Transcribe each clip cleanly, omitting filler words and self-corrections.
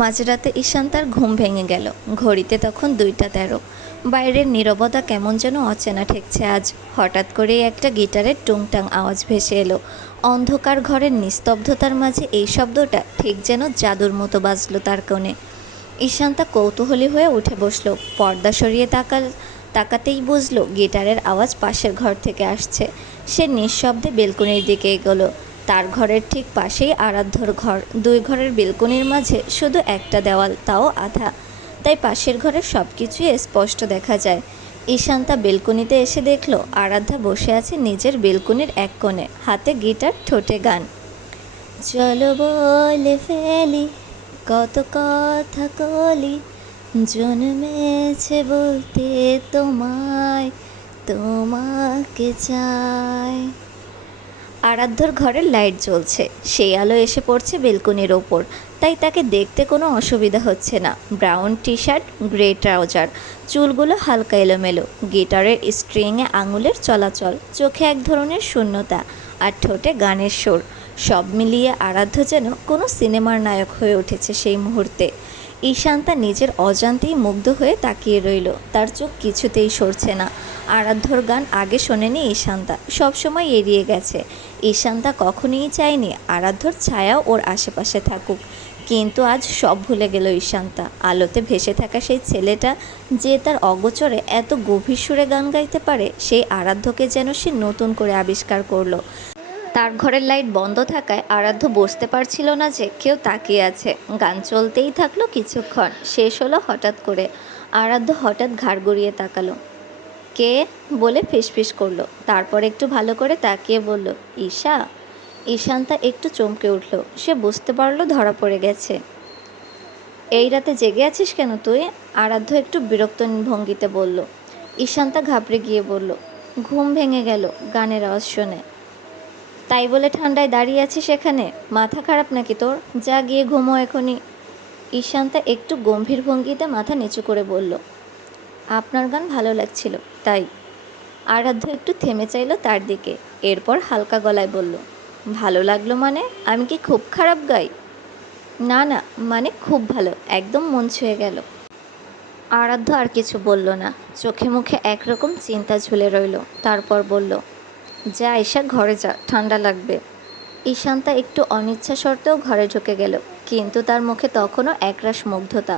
মাঝরাতে ঈশান তার ঘুম ভেঙে গেল। ঘড়িতে তখন 2টা 13। বাইরের নীরবতা কেমন যেন অচেনা ঠেকছে আজ। হঠাৎ করেই একটা গিটারের টুংটাং আওয়াজ ভেসে এলো। অন্ধকার ঘরের নিস্তব্ধতার মাঝে এই শব্দটা ঠিক যেন জাদুর মতো বাজলো তার কোণে। ঈশান তা কৌতূহলী হয়ে উঠে বসল। পর্দা সরিয়ে তাকাতেই বুঝল গিটারের আওয়াজ পাশের ঘর থেকে আসছে। সে নিঃশব্দে বেলকনির দিকে এগোলো। তার ঘরের ঠিক পাশেই আরাধ্যর ঘর। দুই ঘরের বেলকনির মাঝে শুধু একটা দেওয়াল, তাও আধা, তাই পাশের ঘরের সব কিছুই স্পষ্ট দেখা যায়। ঈশান তা বেলকনিতে এসে দেখল আরাধ্যা বসে আছে নিজের বেলকনির এক কোণে, হাতে গিটার, ঠোঁটে গান। চলো বলে ফেলি কত কথা কলি, জন্মেছে বলতে তোমায়, তোমাকে চাই। আরাধ্যর ঘরের লাইট জ্বলছে, সেই আলো এসে পড়ছে বেলকনির ওপর, তাই তাকে দেখতে কোনো অসুবিধা হচ্ছে না। Brown T shirt, grey trouser, চুলগুলো হালকা এলোমেলো, গিটারের স্ট্রিংয়ে আঙুলের চলাচল, চোখে এক ধরনের শূন্যতা, আর ঠোঁটে গানের সুর। সব মিলিয়ে আরাধ্য যেন কোনো সিনেমার নায়ক হয়ে উঠেছে সেই মুহূর্তে। ঈশান্তা নিজের অজান্তেই মুগ্ধ হয়ে তাকিয়ে রইল। তার চোখ কিছুতেই সরছে না। আরাধ্যর গান আগে শোনেনি ঈশান্তা, সবসময় এড়িয়ে গেছে। ঈশান্তা কখনোই চায়নি আরাধ্যর ছায়াও ওর আশেপাশে থাকুক, কিন্তু আজ সব ভুলে গেল ঈশান্তা। আলোতে ভেসে থাকা সেই ছেলেটা যে তার অগোচরে এত গভীর সুরে গান গাইতে পারে, সেই আরাধ্যকে যেন সে নতুন করে আবিষ্কার করলো। তার ঘরের লাইট বন্ধ থাকায় আরাধ্য বুঝতে পারছিল না যে কেউ তাকিয়ে আছে। গান চলতেই থাকলো কিছুক্ষণ, শেষ হলো হঠাৎ করে। আরাধ্য হঠাৎ ঘাড় গড়িয়ে তাকালো। কে বলে ফিসফিস করলো, তারপর একটু ভালো করে তাকিয়ে বলল, ঈশা। ঈশান্তা একটু চমকে উঠল। সে বুঝতে পারলো ধরা পড়ে গেছে। এই রাতে জেগে আছিস কেন তুই? আরাধ্য একটু বিরক্ত ভঙ্গিতে বলল। ঈশান্তা ঘাবড়ে গিয়ে বলল, ঘুম ভেঙে গেল গানের আওয়াজ শুনে। তাই বলে ঠান্ডায় দাঁড়িয়ে আছিস এখানে? মাথা খারাপ নাকি তোর? যা গিয়ে ঘুমো এখনই। ঈশান্তা একটু গম্ভীর ভঙ্গিতে মাথা নিচু করে বলল, আপনার গান ভালো লাগছিল তাই। আরাধ্য একটু থেমে চাইল তার দিকে, এরপর হালকা গলায় বলল, ভালো লাগলো মানে? আমি কি খুব খারাপ গাই? না না, মানে খুব ভালো, একদম মন ছুঁয়ে গেল। আরাধ্য আর কিছু বলল না, চোখে মুখে একরকম চিন্তা ঝুলে রইল। তারপর বলল, যা ঈশা, ঘরে যা, ঠান্ডা লাগবে। ঈশান্তা একটু অনিচ্ছা সত্ত্বেও ঘরে ঢুকে গেল, কিন্তু তার মুখে তখনও একরাশ মুগ্ধতা।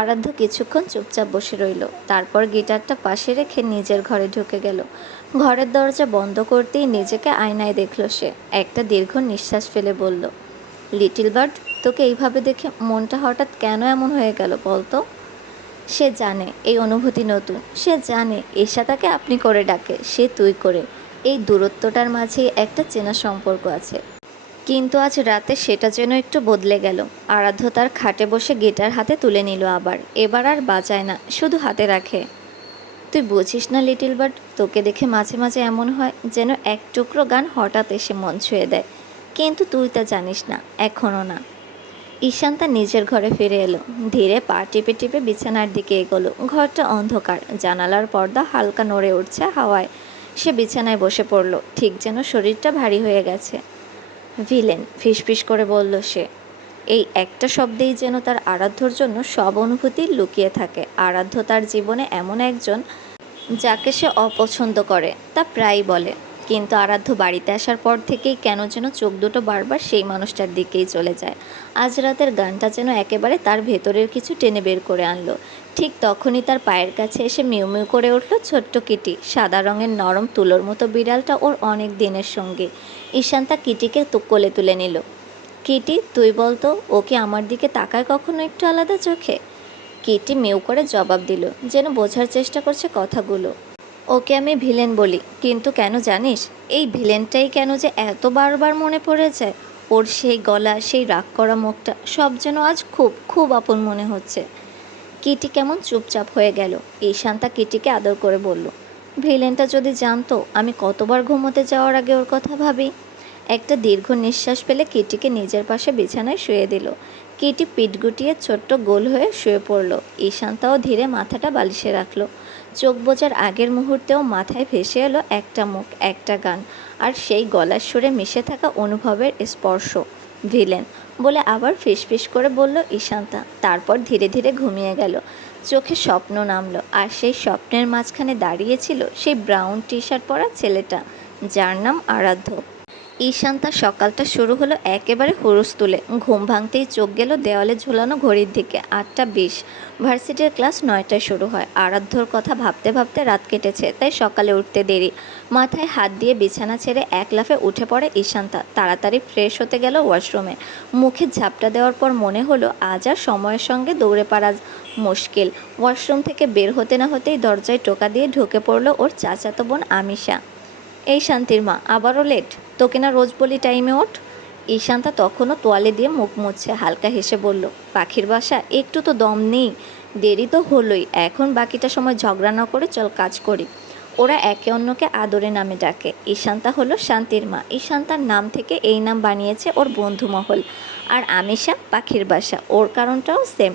আরাধ্য কিছুক্ষণ চুপচাপ বসে রইল, তারপর গিটারটা পাশে রেখে নিজের ঘরে ঢুকে গেল। ঘরের দরজা বন্ধ করতেই নিজেকে আয়নায় দেখল সে। একটা দীর্ঘ নিঃশ্বাস ফেলে বলল, লিটল বার্ড, তোকে এইভাবে দেখে মনটা হঠাৎ কেন এমন হয়ে গেল বলতো? সে জানে এই অনুভূতি নতুন, সে জানে ঈশা তাকে আপনি করে ডাকে, সে তুই করে। এই দূরত্বটার মাঝেই একটা চেনা সম্পর্ক আছে, কিন্তু আজ রাতে সেটা যেন একটু বদলে গেল। আরাধ্য তার খাটে বসে গিটার হাতে তুলে নিল আবার। এবার আর বাজায় না, শুধু হাতে রাখে। তুই বুঝিস না লিটল বার্ড, তোকে দেখে মাঝে মাঝে এমন হয় যেন এক টুকরো গান হঠাৎ এসে মন ছুঁয়ে দেয়, কিন্তু তুই তা জানিস না, এখনও না। ঈশান্তা নিজের ঘরে ফিরে এলো, ধীরে পা টিপে টিপে বিছানার দিকে এগোলো। ঘরটা অন্ধকার, জানালার পর্দা হালকা নড়ে উঠছে হাওয়ায়। সে বিছানায় বসে পড়ল, ঠিক যেন শরীরটা ভারী হয়ে গেছে। ভিলেন, ফিসফিস করে বলল সে। এই একটা শব্দেই যেন তার আরাধ্যর জন্য সব অনুভূতি লুকিয়ে থাকে। আরাধ্য তার জীবনে এমন একজন যাকে সে অপছন্দ করে, তা প্রায়ই বলে, কিন্তু আরাধ্য বাড়িতে আসার পর থেকেই কেন যেন চোখ দুটো বারবার সেই মানুষটার দিকেই চলে যায়। আজ রাতের গানটা যেন একেবারে তার ভেতরের কিছু টেনে বের করে আনলো। ঠিক তখনই তার পায়ের কাছে এসে মিউ মিউ করে উঠল ছোট্ট কিটি। সাদা রঙের নরম তুলোর মতো বিড়ালটা ওর অনেক দিনের সঙ্গী। ঈশান্তা কিটিকে কোলে তুলে নিল। কিটি, তুই বলতো, ও কি আমার দিকে তাকায় কখনো একটু আলাদা চোখে? কিটি মেউ করে জবাব দিল, যেন বোঝার চেষ্টা করছে কথাগুলো। ওকে আমি ভিলেন বলি, কিন্তু কেন জানিস? এই ভিলেনটাই কেন যে এত বারবার মনে পড়ে যায়। ওর সেই গলা, সেই রাগ করা মুখটা, সব যেন আজ খুব খুব আপন মনে হচ্ছে। কিটি কেমন চুপচাপ হয়ে গেল। ঈশান্তা কিটিকে আদর করে বলল, ভিলেনটা যদি জানতো আমি কতবার ঘুমোতে যাওয়ার আগে ওর কথা ভাবি। একটা দীর্ঘ নিঃশ্বাস ফেলে কিটিকে নিজের পাশে বিছানায় শুয়ে দিল। কিটি পিঠ গুটিয়ে ছোট্ট গোল হয়ে শুয়ে পড়ল। ঈশান্তাও ধীরে মাথাটা বালিশে রাখল। চোখ বোঝার আগের মুহূর্তেও মাথায় ভেসে এলো একটা মুখ, একটা গান, আর সেই গলার সুরে মিশে থাকা অনুভবের স্পর্শ। ভিলেন, বলে আবার ফিসফিস করে বলল ঈশান্তা। তারপর ধীরে ধীরে ঘুমিয়ে গেল। চোখে স্বপ্ন নামলো, আর সেই স্বপ্নের মাঝখানে দাঁড়িয়েছিল সেই ব্রাউন টি শার্ট পরা ছেলেটা, যার নাম আরাধ্য। ঈশান্তার সকালটা শুরু হলো একেবারে হুড়োস্থুলে। ঘুম ভাঙতেই চোখ গেল দেওয়ালে ঝুলানো ঘড়ির দিকে। 8টা 20। ভার্সিটির ক্লাস 9টায় শুরু হয়। আরাধ্যর কথা ভাবতে ভাবতে রাত কেটেছে, তাই সকালে উঠতে দেরি। মাথায় হাত দিয়ে বিছানা ছেড়ে এক লাফে উঠে পড়ে ঈশান্তা। তাড়াতাড়ি ফ্রেশ হতে গেল ওয়াশরুমে। মুখে ঝাপটা দেওয়ার পর মনে হলো আজ আর সময়ের সঙ্গে দৌড়ে পারা মুশকিল। ওয়াশরুম থেকে বের হতে না হতেই দরজায় টোকা দিয়ে ঢুকে পড়ল ওর চাচাতো বোন আমিশা। এই শান্তির মা, আবারও লেট? তোকে না রোজ বলি টাইমে ওঠ। ঈশান্তা তখনও তোয়ালে দিয়ে মুখ মুছছে, হালকা হেসে বলল, পাখির বাসা, একটু তো দম নেই। দেরি তো হলোই, এখন বাকিটা সময় ঝগড়া না করে চল কাজ করি। ওরা একে অন্যকে আদরে নামে ডাকে। ঈশান্তা হলো শান্তির মা। ঈশান্তার নাম থেকে এই নাম বানিয়েছে ওর বন্ধু মহল। আর আমিশা পাখির বাসা, ওর কারণটাও সেম।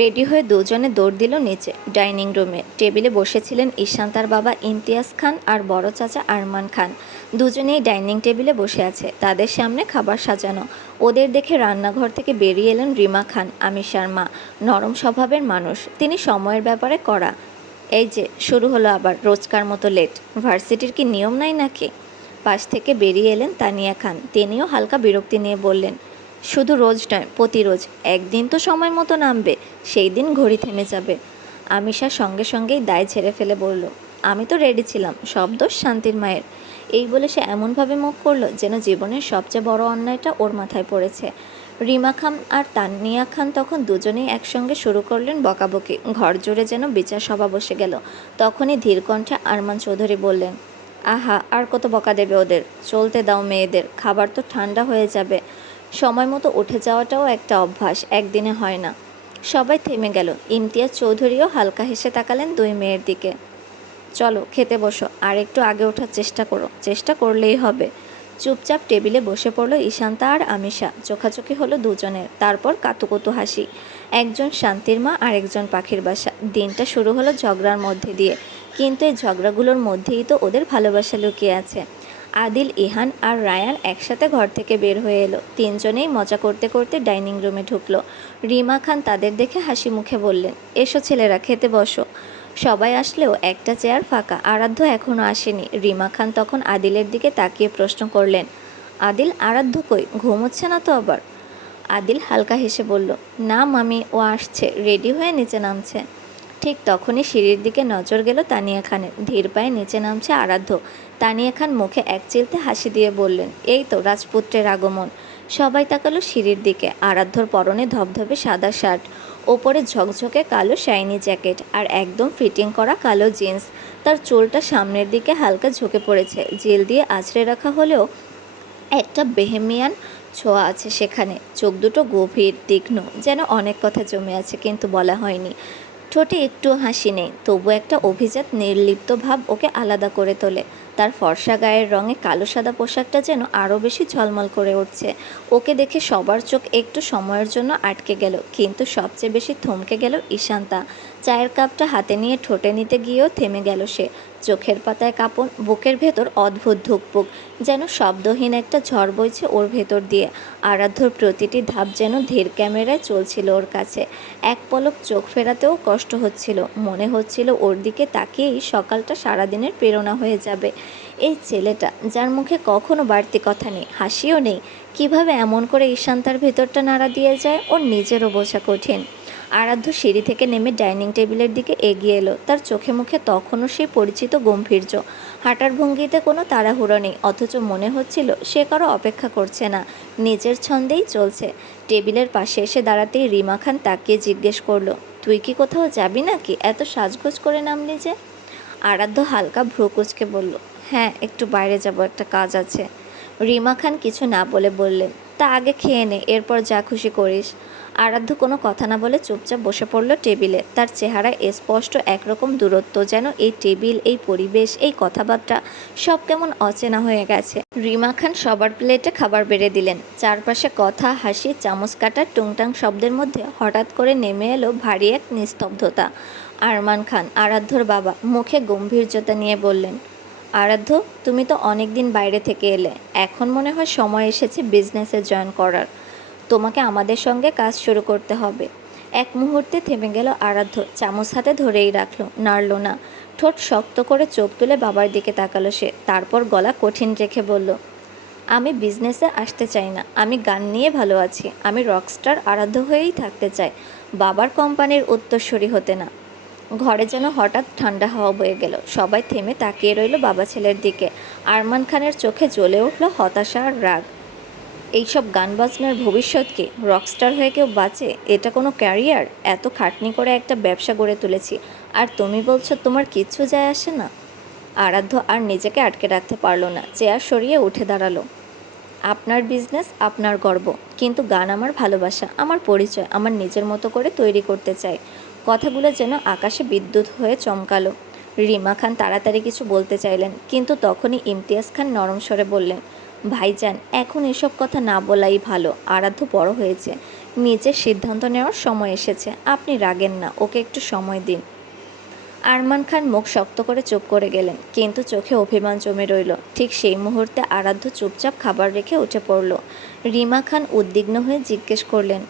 রেডি হয়ে দুজনে দৌড় দিল নিচে। ডাইনিং রুমে টেবিলে বসেছিলেন ঈশান্তার বাবা ইমতিয়াজ খান আর বড় চাচা আরমান খান। দুজনেই ডাইনিং টেবিলে বসে আছে, তাদের সামনে খাবার সাজানো। ওদের দেখে রান্নাঘর থেকে বেরিয়ে এলেন রিমা খান, আমিশার মা। নরম স্বভাবের মানুষ, তিনি সময়ের ব্যাপারে কড়া। এই যে শুরু হলো আবার রোজকার মতো লেট। ভার্সিটির কি নিয়ম নাই নাকি? পাশ থেকে বেরিয়ে এলেন তানিয়া খান, তিনিও হালকা বিরক্তি নিয়ে বললেন, শুধু রোজ নয়, প্রতিরোজ। একদিন তো সময় মতো নামবে, সেই দিন ঘড়ি থেমে যাবে। আমিশা সঙ্গে সঙ্গেই দায় ঝেড়ে ফেলে বলল, আমি তো রেডি ছিলাম, সব দোষ শান্তির মায়ের। এই বলে সে এমনভাবে মুখ করলো যেন জীবনের সবচেয়ে বড় অন্যায়টা ওর মাথায় পড়েছে। রিমা খান আর তানিয়া খান তখন দুজনেই একসঙ্গে শুরু করলেন বকাবকি। ঘর জুড়ে যেন বিচার সভা বসে গেল। তখনই ধীর কণ্ঠে আরমান চৌধুরী বললেন, আহা, আর কত বকা দেবে ওদের? চলতে দাও মেয়েদের, খাবার তো ঠান্ডা হয়ে যাবে। সময় মতো উঠে যাওয়াটাও একটা অভ্যাস, একদিনে হয় না। সবাই থেমে গেল। ইমতিয়াজ চৌধুরীও হালকা হেসে তাকালেন দুই মেয়ের দিকে। চলো খেতে বসো, আর একটু আগে ওঠার চেষ্টা করো, চেষ্টা করলেই হবে। চুপচাপ টেবিলে বসে পড়ল ঈশান্তা আর আমিশা। চোখাচোখি হলো দুজনের, তারপর কাতুকুতু হাসি। একজন শান্তির মা আর একজন পাখির বাসা। দিনটা শুরু হলো ঝগড়ার মধ্যে দিয়ে, কিন্তু এই ঝগড়াগুলোর মধ্যেই তো ওদের ভালোবাসা লুকিয়ে আছে। আদিল, ইহান আর রায়ান একসাথে ঘর থেকে বের হয়ে এলো। তিনজনেই মজা করতে করতে ডাইনিং রুমে ঢুকলো। রিমা খান তাদের দেখে হাসি মুখে বললেন, এসো ছেলেরা, খেতে বসো। সবাই আসলেও একটা চেয়ার ফাঁকা। আরাধ্য এখনও আসেনি। রিমা খান তখন আদিলের দিকে তাকিয়ে প্রশ্ন করলেন, আদিল, আরাধ্য কই? ঘুমোচ্ছে না তো আবার? আদিল হালকা হেসে বলল, না মামি, ও আসছে, রেডি হয়ে নিচে নামছে। ঠিক তখনই সিঁড়ির দিকে নজর গেল তানিয়া খানের। ধীর পায়ে নিচে নামছে আরাধ্য। তানিয়া খান মুখে এক চিলতে হাসি দিয়ে বললেন, এই তো রাজপুত্রের আগমন। সবাই তাকালো সিঁড়ির দিকে। আরাধ্যর পরনে ধবধবে সাদা শার্ট, ওপরে ঝকঝকে কালো শাইনি জ্যাকেট, আর একদম ফিটিং করা কালো জিন্স। তার চুলটা সামনের দিকে হালকা ঝুঁকে পড়েছে, জেল দিয়ে আঁচড়ে রাখা হলেও একটা বেহেমিয়ান ছোঁয়া আছে সেখানে। চোখ দুটো গভীর তীক্ষ্ণ, যেন অনেক কথা জমে আছে কিন্তু বলা হয়নি। ঠোঁটে একটুও হাসি নেই, তবু একটা অভিজাত নির্লিপ্ত ভাব ওকে আলাদা করে তোলে। তার ফর্সা গায়ের রঙে কালো সাদা পোশাকটা যেন আরও বেশি ঝলমল করে উঠছে। ওকে দেখে সবার চোখ একটু সময়ের জন্য আটকে গেল, কিন্তু সবচেয়ে বেশি থমকে গেল ঈশান্তা। চায়ের কাপটা হাতে নিয়ে ঠোঁটে নিতে গিয়েও থেমে গেল সে। চোখের পাতায় কাঁপন, বুকের ভেতর অদ্ভুত ধুকপুক, যেন শব্দহীন একটা ঝড় বইছে ওর ভেতর দিয়ে। আরাধ্যর প্রতিটি ধাপ যেন ধীর ক্যামেরায় চলছিল ওর কাছে। এক পলক চোখ ফেরাতেও কষ্ট হচ্ছিল। মনে হচ্ছিল ওর দিকে তাকিয়েই সকালটা সারাদিনের প্রেরণা হয়ে যাবে। এই ছেলেটা, যার মুখে কখনো বাড়তি কথা নেই, হাসিও নেই, কিভাবে এমন করে ঈশান্তার ভেতরটা নাড়া দিয়ে যায় ওর নিজেরও বোঝা কঠিন। আরাধ্য সিঁড়ি থেকে নেমে ডাইনিং টেবিলের দিকে এগিয়ে এলো। তার চোখে মুখে তখনও সেই পরিচিত গম্ভীর্য। হাঁটার ভঙ্গিতে কোনো তাড়াহুড়ো নেই, অথচ মনে হচ্ছিল সে কারো অপেক্ষা করছে না, নিজের ছন্দেই চলছে। টেবিলের পাশে এসে দাঁড়াতেই রিমা খান তাকিয়ে জিজ্ঞেস করলো, তুই কি কোথাও যাবি নাকি? এত সাজগোজ করে নামলি যে? আরাধ্য হালকা ভ্রু কুঁচকে বলল, হ্যাঁ, একটু বাইরে যাব, একটা কাজ আছে। রিমা খান কিছু না বলে বললেন, তা আগে খেয়ে নে, এরপর যা খুশি করিস। আরাধ্য কোনো কথা না বলে চুপচাপ বসে পড়ল টেবিলে। তার চেহারায় স্পষ্ট একরকম দূরত্ব, যেন এই টেবিল, এই পরিবেশ, এই কথাবার্তা সব কেমন অচেনা হয়ে গেছে। রিমা খান সবার প্লেটে খাবার বেড়ে দিলেন। চারপাশে কথা, হাসি, চামচ কাটার টুংটাং শব্দের মধ্যে হঠাৎ করে নেমে এলো ভারী এক নিস্তব্ধতা। আরমান খান, আরাধ্যর বাবা, মুখে গম্ভীর্যতা নিয়ে বললেন, আরাধ্য, তুমি তো অনেক দিন বাইরে থেকে এলে, এখন মনে হয় সময় এসেছে বিজনেসে জয়েন করার। তোমাকে আমাদের সঙ্গে কাজ শুরু করতে হবে। এক মুহূর্তে থেমে গেল আরাধ্য, চামচ হাতে ধরেই রাখলো, নাড়ল না। ঠোঁট শক্ত করে চোখ তুলে বাবার দিকে তাকালো সে, তারপর গলা কঠিন রেখে বলল, আমি বিজনেসে আসতে চাই না, আমি গান নিয়ে ভালো আছি, আমি রকস্টার আরাধ্য হয়েই থাকতে চাই, বাবার কোম্পানির উত্তরসূরি হতে না। ঘরে যেন হঠাৎ ঠান্ডা হাওয়া বয়ে গেল, সবাই থেমে তাকিয়ে রইল বাবা ছেলের দিকে। আরমান খানের চোখে জ্বলে উঠল হতাশা আর রাগ। এইসব গান বাজনার ভবিষ্যৎ কি? রকস্টার হয়ে কেউ বাঁচে? এটা কোনো ক্যারিয়ার? এত খাটনি করে একটা ব্যবসা গড়ে তুলেছি, আর তুমি বলছো তোমার কিচ্ছু যায় আসে না? আরাধ্য আর নিজেকে আটকে রাখতে পারল না, চেয়ার সরিয়ে উঠে দাঁড়ালো। আপনার বিজনেস, আপনার গর্ব, কিন্তু গান আমার ভালোবাসা, আমার পরিচয়, আমার নিজের মতো করে তৈরি করতে চাই। কথাগুলো যেন আকাশে বিদ্যুৎ হয়ে চমকালো। রিমা খান তাড়াতাড়ি কিছু বলতে চাইলেন, কিন্তু তখনই ইমতিয়াজ খান নরম স্বরে বললেন, ভাইজান, এখন এসব কথা না বলাই ভালো। আরাধ্য বড় হয়েছে, নিজের সিদ্ধান্ত নেওয়ার সময় এসেছে, আপনি রাগেন না, ওকে একটু সময় দিন। আরমান খান মুখ শক্ত করে চুপ করে গেলেন, কিন্তু চোখে অভিমান জমে রইল। ঠিক সেই মুহূর্তে আরাধ্য চুপচাপ খাবার রেখে উঠে পড়ল। রিমা খান উদ্বিগ্ন হয়ে জিজ্ঞেস করলেন,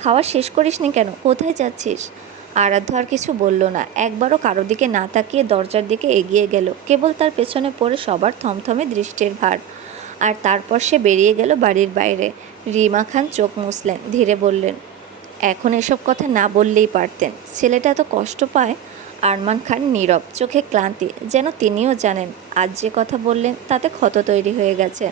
খাওয়া শেষ করিসনি কেন? কোথায় যাচ্ছিস? আরাধ্য আর কিছু বলল না, একবারও কারো দিকে না তাকিয়ে দরজার দিকে এগিয়ে গেল, কেবল তার পেছনে পড়ে সবার থমথমে দৃষ্টির ভার। আর তারপর সে বেরিয়ে গেল বাড়ির বাইরে। রিমা খান চোখ মুছলেন, ধীরে বললেন, এখন এসব কথা না বললেই পারতেন, ছেলেটা এত কষ্ট পায়। আরমান খান নীরব, চোখে ক্লান্তি, যেন তিনিও জানেন আজ যে কথা বললেন তাতে ক্ষত তৈরি হয়ে গেছে।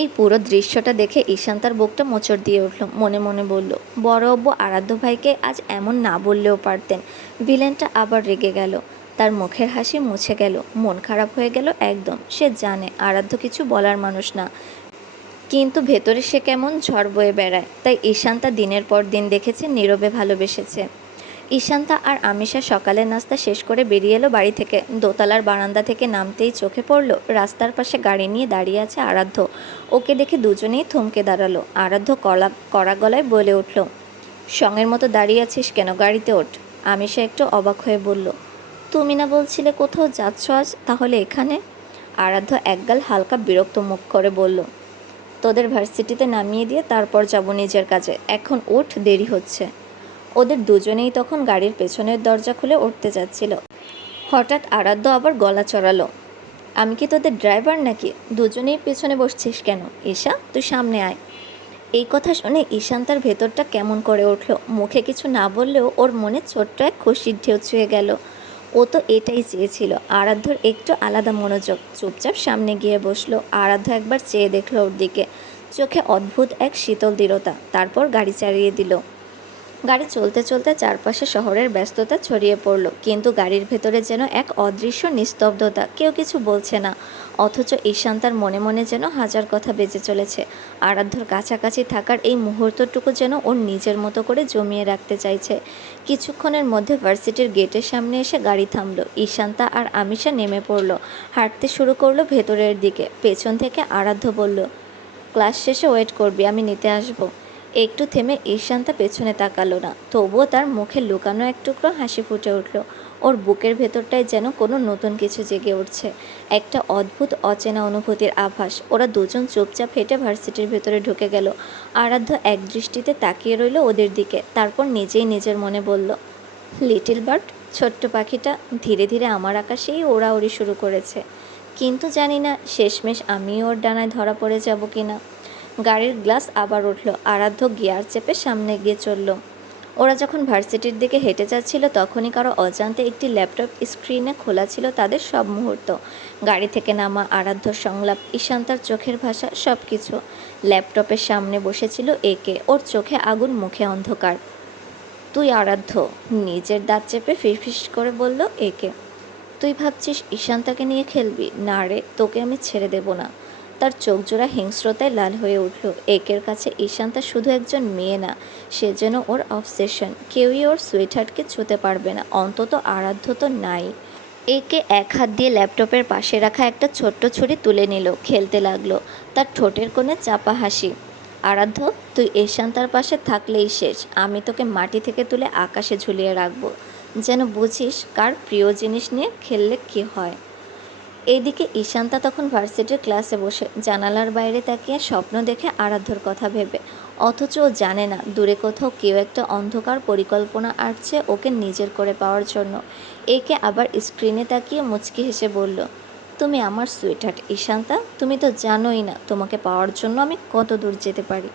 এই পুরো দৃশ্যটা দেখে ঈশান তার বুকটা মোচড় দিয়ে উঠল, মনে মনে বলল, বড় অব্বু আরাধ্য ভাইকে আজ এমন না বললেও পারতেন। ভিলেনটা আবার রেগে গেল, তার মুখের হাসি মুছে গেল, মন খারাপ হয়ে গেল একদম। সে জানে আরাধ্য কিছু বলার মানুষ না, কিন্তু ভেতরে সে কেমন ঝড় বয়ে বেড়ায়। তাই ঈশান্তা দিনের পর দিন দেখেছে, নীরবে ভালোবেসেছে। ঈশান্তা আর আমিষা সকালের নাস্তা শেষ করে বেরিয়ে এলো বাড়ি থেকে। দোতলার বারান্দা থেকে নামতেই চোখে পড়ল রাস্তার পাশে গাড়ি নিয়ে দাঁড়িয়ে আছে আরাধ্য। ওকে দেখে দুজনেই থমকে দাঁড়ালো। আরাধ্য কড়া গলায় বলে উঠল, সঙ্গের মতো দাঁড়িয়ে আছিস কেন? গাড়িতে ওঠ। আমিষা একটু অবাক হয়ে বলল, তুমি না বলছিলে কোথাও যাচ্ছ আজ, তাহলে এখানে? আরাধ্য একগাল হালকা বিরক্ত মুখ করে বলল, তোদের ভার্সিটিতে নামিয়ে দিয়ে তারপর যাব নিজের কাজে, এখন ওঠ, দেরি হচ্ছে। ওদের দুজনেই তখন গাড়ির পেছনের দরজা খুলে উঠতে যাচ্ছিল। হঠাৎ আরাধ্য আবার গলা চড়ালো, আমি কি তোদের ড্রাইভার নাকি? দুজনেই পেছনে বসছিস কেন? ঈশা, তুই সামনে আয়। এই কথা শুনে ঈশান তার ভেতরটা কেমন করে উঠল। মুখে কিছু না বললেও ওর মনে ছোট্ট এক খুশির ঢেউ ছুঁয়ে গেল। ও তো এটাই চেয়েছিল, আরাধ্যর একটু আলাদা মনোযোগ। চুপচাপ সামনে গিয়ে বসলো। আরাধ্য একবার চেয়ে দেখলো ওর দিকে, চোখে অদ্ভুত এক শীতল দৃঢ়তা। তারপর গাড়ি চালিয়ে দিল। গাড়ি চলতে চলতে চারপাশে শহরের ব্যস্ততা ছড়িয়ে পড়ল, কিন্তু গাড়ির ভেতরে যেন এক অদৃশ্য নিস্তব্ধতা। কেউ কিছু বলছে না, অথচ ঈশান তার মনে মনে যেন হাজার কথা বেজে চলেছে। আরাধ্যর কাছাকাছি থাকার এই মুহূর্তটুকু যেন ওর নিজের মতো করে জমিয়ে রাখতে চাইছে। কিছুক্ষণের মধ্যে ভার্সিটির গেটের সামনে এসে গাড়ি থামলো। ঈশান্তা আর আমিষা নেমে পড়ল, হাঁটতে শুরু করলো ভেতরের দিকে। পেছন থেকে আরাধ্য বলল, ক্লাস শেষে ওয়েট করবি, আমি নিতে আসবো। একটু থেমে ঈশান্তা পেছনে তাকালো না, তবুও তার মুখে লুকানো এক টুকরো হাসি ফুটে উঠল। ওর বুকের ভেতরটায় যেন কোনো নতুন কিছু জেগে উঠছে, একটা অদ্ভুত অচেনা অনুভূতির আভাস। ওরা দুজন চুপচাপ হেঁটে ভার্সিটির ভেতরে ঢুকে গেল। আরাধ্য এক দৃষ্টিতে তাকিয়ে রইল ওদের দিকে, তারপর নিজেই নিজের মনে বলল, লিটল বার্ড, ছোট্ট পাখিটা ধীরে ধীরে আমার আকাশেই ওড়াউড়ি শুরু করেছে, কিন্তু জানি না শেষমেশ আমিও ওর ডানায় ধরা পড়ে যাব কি না। গাড়ির গ্লাস আবার উঠল। আরাধ্য গিয়ার চেপে সামনে এগিয়ে চলল। ওরা যখন ভার্সিটির দিকে হেঁটে যাচ্ছিল, তখনই কারো অজান্তে একটি ল্যাপটপ স্ক্রিনে খোলা ছিল তাদের সব মুহূর্ত। গাড়ি থেকে নামা, আরাধ্যর সংলাপ, ঈশান্তার চোখের ভাষা, সব কিছু। ল্যাপটপের সামনে বসেছিল একে, ওর চোখে আগুন, মুখে অন্ধকার। তুই আরাধ্য, নিজের দাঁত চেপে ফিসফিস করে বলল একে। তুই ভাবছিস ঈশান্তাকে নিয়ে খেলবি? না রে, তোকে আমি ছেড়ে দেব না। তার চোখজোড়া হিংস্রতায় লাল হয়ে উঠল। একের কাছে ঈশান্তা শুধু একজন মেয়ে না, সে যেন ওর অবসেশন। কেউই ওর সুইটহার্টকে ছুঁতে পারবে না, অন্তত আরাধ্য তো নাই। একে এক হাত দিয়ে ল্যাপটপের পাশে রাখা একটা ছোট্ট ছুরি তুলে নিল, খেলতে লাগলো। তার ঠোঁটের কোণে চাপা হাসি। আরাধ্য, তুই ঈশান্তার পাশে থাকলেই শেষ, আমি তোকে মাটি থেকে তুলে আকাশে ঝুলিয়ে রাখবো, যেন বুঝিস কার প্রিয় জিনিস নিয়ে খেললে কী হয়। এইদিকে ঈশান্তা তখন ভার্সিটির ক্লাসে বসে জানালার বাইরে তাকিয়ে স্বপ্ন দেখে আরাধ্যর কথা ভেবে। অথচ ও জানে না দূরে কোথাও কেউ একটা অন্ধকার পরিকল্পনা আঁটছে ওকে নিজের করে পাওয়ার জন্য। একে আবার স্ক্রিনে তাকিয়ে মুচকি হেসে বলল, তুমি আমার সুইটহার্ট ঈশান্তা, তুমি তো জানোই না তোমাকে পাওয়ার জন্য আমি কত দূর যেতে পারি।